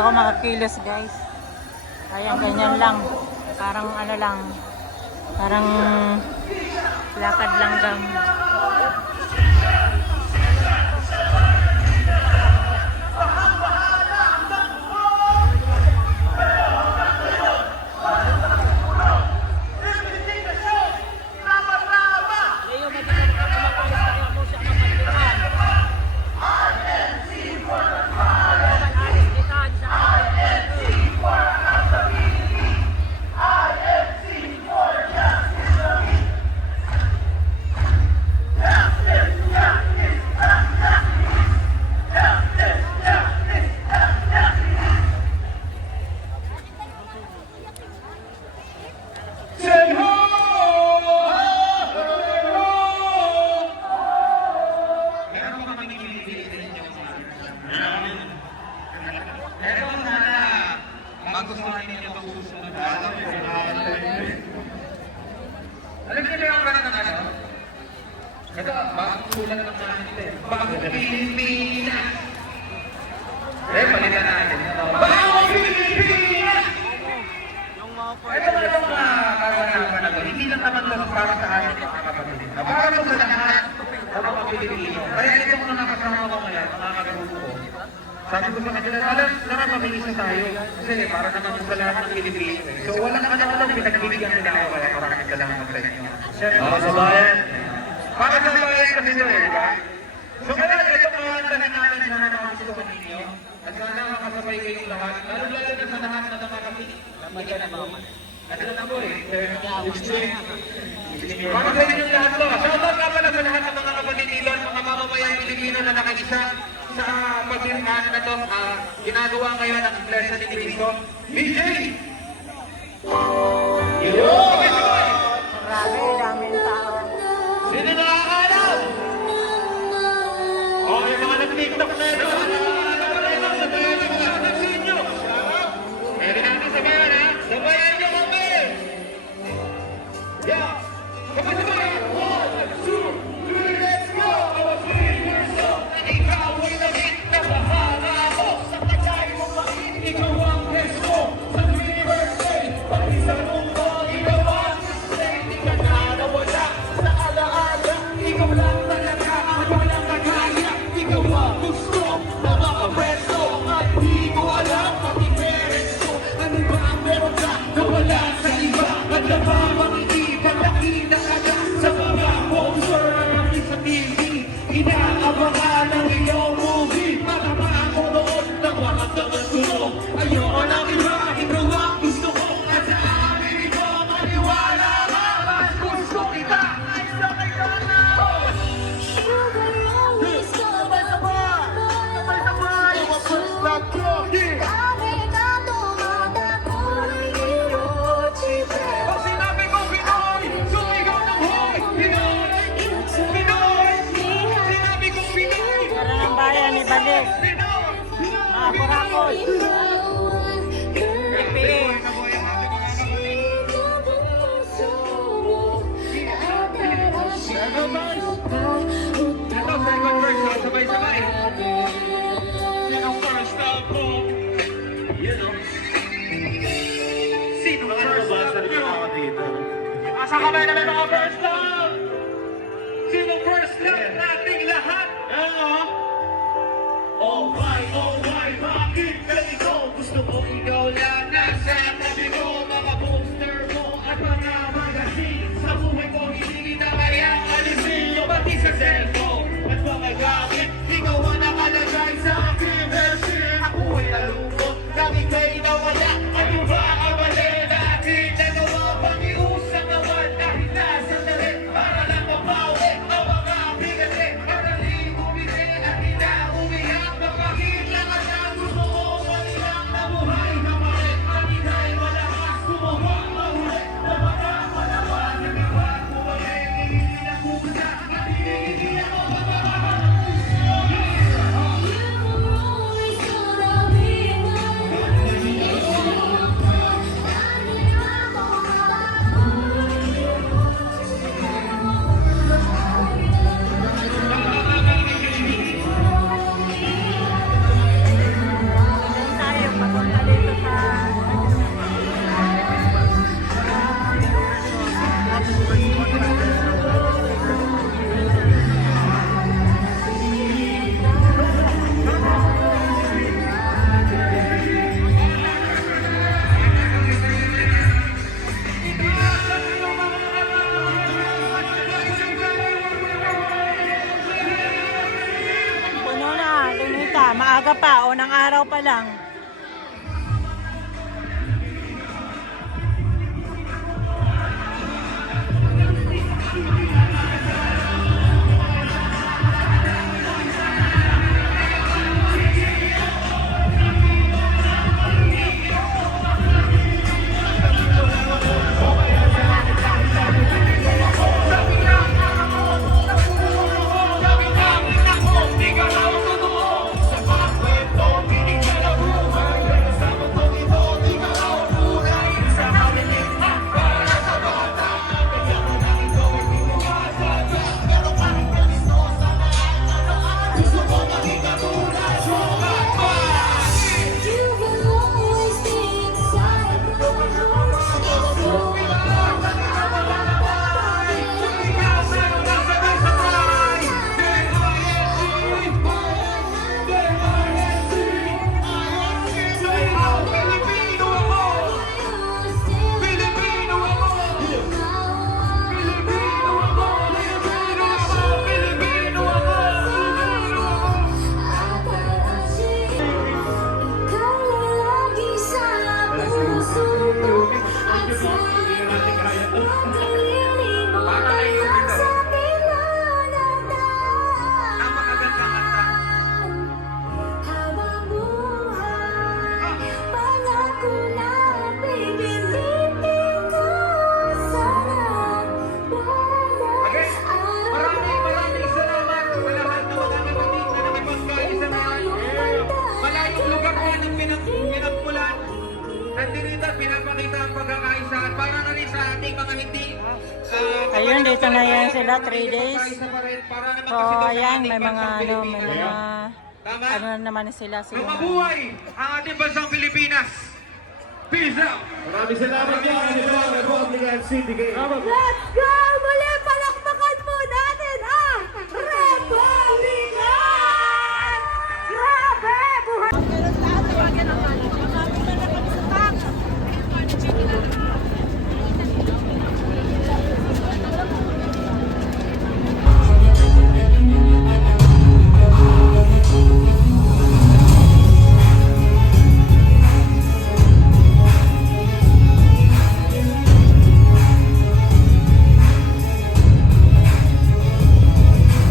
ako makakilos guys. Kaya ganyan lang. Parang ano lang. Parang lakad lang daw. magustuhan ninyo itong susunod na ano. Alam niyo yung gano'n ng ano? Ito, bagong sulat ng namin ito eh. Bagong Pilipinas! Eh, palitan natin. Bagong Pilipinas! Ito na yung mga kaganapan na ito. Hindi lang naman ito para sa atin mga kapatid. Para sa lahat ng mga Pilipino. Kaya ito mga nakasama ko ngayon, mga kagrupo ko. Sabi ko sa kanila, tara mabigisa tayo. Kasi para naman sa lahat ng Pilipino. So walang ano-ano pinagbibigyan nila ako. Kaya maraming salamat sa inyo. Para sa bayan. Para sa bayan kasi ito eh, diba? So kaya ito mga tanan namin na nakakasuko ko ninyo. At sana makasabay kayong lahat. Lalo-lalo na sa lahat na nakakapit. Ano na po eh? Para sa inyong lahat to. Shoutout nga pala sa lahat ng mga kapatid dito, mga mamamayang Pilipino na nakaisa sa pagdirihan na ito, ginagawa ngayon ang Iglesia ni Cristo. BJ! Yo! Marami, daming tao. Sino nakakalam? O, yung mga nag-tiktok na ito. Meron natin sa bayan ha? Sabayan nyo kami! Yeah! Sabay-sabay! 1, 2, 3, let's go! Our fingers up! Ikaw ay naging nabahala ko! Sa kanya'y lumain, ikaw ang resto! Sa universe ay pati sa mundo, ikaw ang display! Di ka na nawala sa alaala! Ikaw lang talaga ang walang kagaya! Ikaw ang gusto na makapreso! At di ko alam pati parents ko! Ano ba ang meron ka na wala sa iba? At nababang iba nakita ka na sa mga poster na sa TV. Inaabangan ng iyong movie. Matama ako noon na walang tangan tulong. Ayoko ng iba, ikaw ang gusto ko. At sa amin ito, maniwala ka. Mas gusto kita, ay sakay ka na. Sabay-sabay, mga first love ko. Pag sinabi ko Pinoy, sumigaw ng hoy! Pinoy! Pinoy! Sinabi ko Pinoy! Meron ang bayan ni Balik. Pinoy! Mga kurakot. PPA. Ito, second verse, sabay-sabay. Sinong first love mo? You know. Sinong first love nyo? Asa ka ba na may mga first love? Sinong first love nating lahat? Oh my, bakit ganito? Gusto ko ikaw lang nasa tabi ko. Mga poster mo at mga magazine. Sa buhay ko hindi kita kaya alisin. Pati sa cellphone at mga gamit. Ikaw ang nakalagay sa aking version. Ako ay nalungkot nang ika'y nawala. Ano ba ang mali natin? Nagawa pang iusap naman dahil nasa talit. maaga pa, unang araw pa lang. You will always be inside my Ang makagandang kanta. Habang buhay, pangako na pipilitin ko sana Okay? Maraming salamat sa lahat ng mga kapatid na nakipagkaisa sa ngayon. Malayong lugar po ng pinagmulan. Nandito at pinapakita ang pagkakaisa at para na rin sa ating mga hindi Ayun, dito na yan sila, 3 days. Para naman So, kasi sa ayan, ating may mga, bansang ano, may Pilipinas. mga, Tama? ano na naman sila. Mabuhay ang ating bansang Pilipinas. Peace out! Maraming salamat po. Ano po ang Republican City Game. Let's go! Muli palakpakan po natin ang Republican! Grabe! Buhay!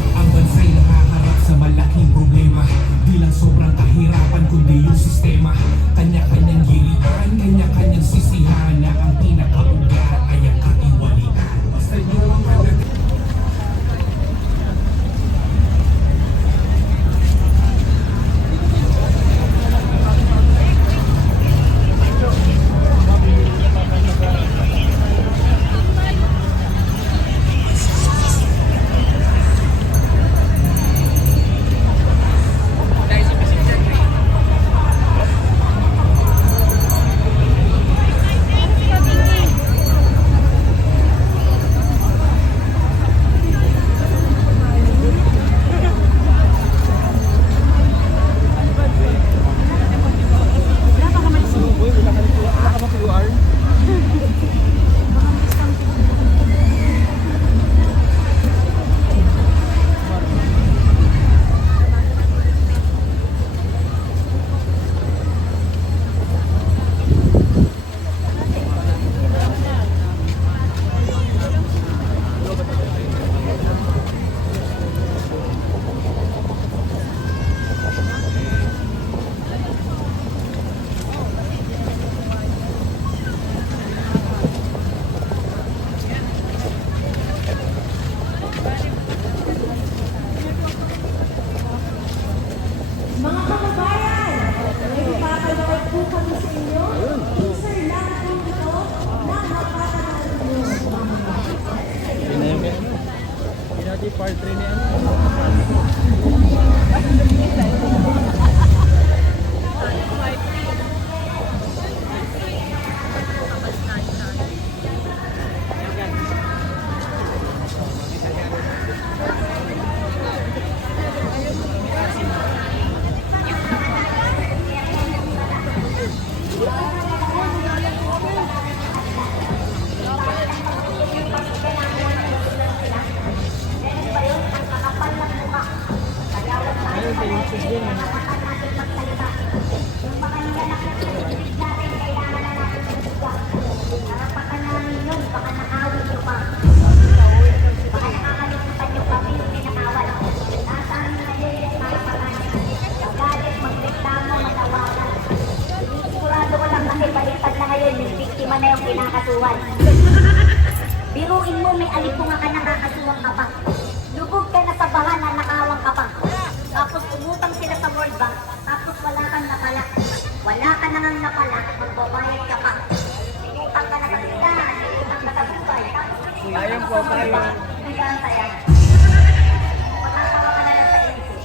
Ang bansa'y nakaharap sa malaking problema. Di lang sobrang kahirapan kundi yung sistema. Kanya-kanyang gilian, kanya-kanyang sisihan. Na ang pinakaugat ay ang katiwalian. Basta yung Mga kababayan, may ipapalawag po kami sa inyo. Sir, lahat po ito na napakalaman nyo. Ayun, sa YouTube yun. Yung mga nilanak na pinipig natin, kailangan na natin magbuga. Karapatan namin yun, baka nakawin nyo pa. Baka nakakalimutan nyo pa yung pinakawal. Nasa amin na yun yung karapatan. Magalit, magreklamo, matawagan. Sigurado ko lang kasi baliktad na ngayon, yung biktima na yung kinakasuhan. Biruin mo, may alipunga ka nakakasuhan ka pa. Lubog ka na sa baha na nakawang ka pa. Tapos umutang sila sa World Bank, tapos wala kang napala. Wala ka na nang napala, magbabayad ka pa. May utang ka na sa tindahan, may utang ka sa buhay. Ayun po, ayun. Bigyan saya. Matatawa ka na lang sa isip.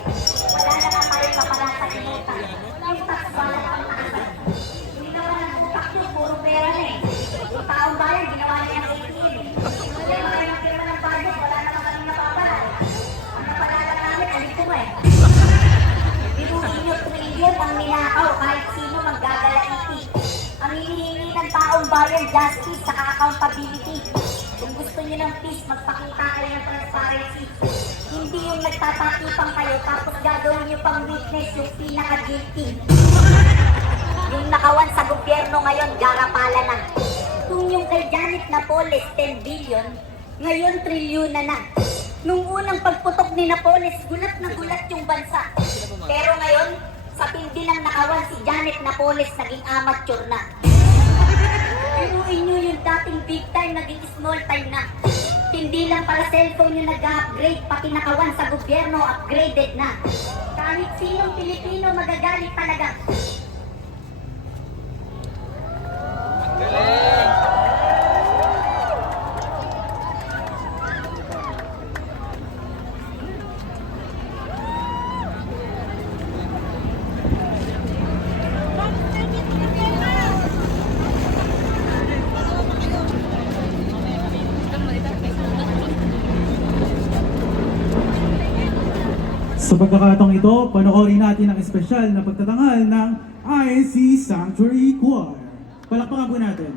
Wala na nga pa rin mapala sa inutang. Yung tax wala kang naasal. Hindi naman ang utak yun, puro pera na eh. Yung taong bayan, ginawa niya ng ATM eh. Kaya mga yung firma ng budget, wala naman kaming napapala. Ang napalala namin, alipo eh. Biruin nyo trillion ang ninakaw kahit sino manggagalaiti. Ang hinihingi ng taong bayan, justice sa accountability. Kung gusto nyo ng peace, magpakita kayo ng transparency. Hindi yung nagtatakipang kayo tapos gagawin nyo pang witness yung pinaka-guilty. Yung nakawan sa gobyerno ngayon, garapala na. Kung yung kay Janet Napoles, 10 billion, ngayon trilyon na. Nung unang pagputok ni Napoles, gulat na gulat yung bansa. Pero ngayon, sa tindi ng nakawan si Janet Napoles, naging amateur na. Biruin nyo yung dating big time, naging small time na. Hindi lang para cellphone yung nag-upgrade, pati nakawan sa gobyerno, upgraded na. Kahit sinong Pilipino magagalit talaga. Sa pagkakataong ito, panoorin natin ang espesyal na pagtatanghal ng INC Sanctuary Choir. Palakpakan po natin.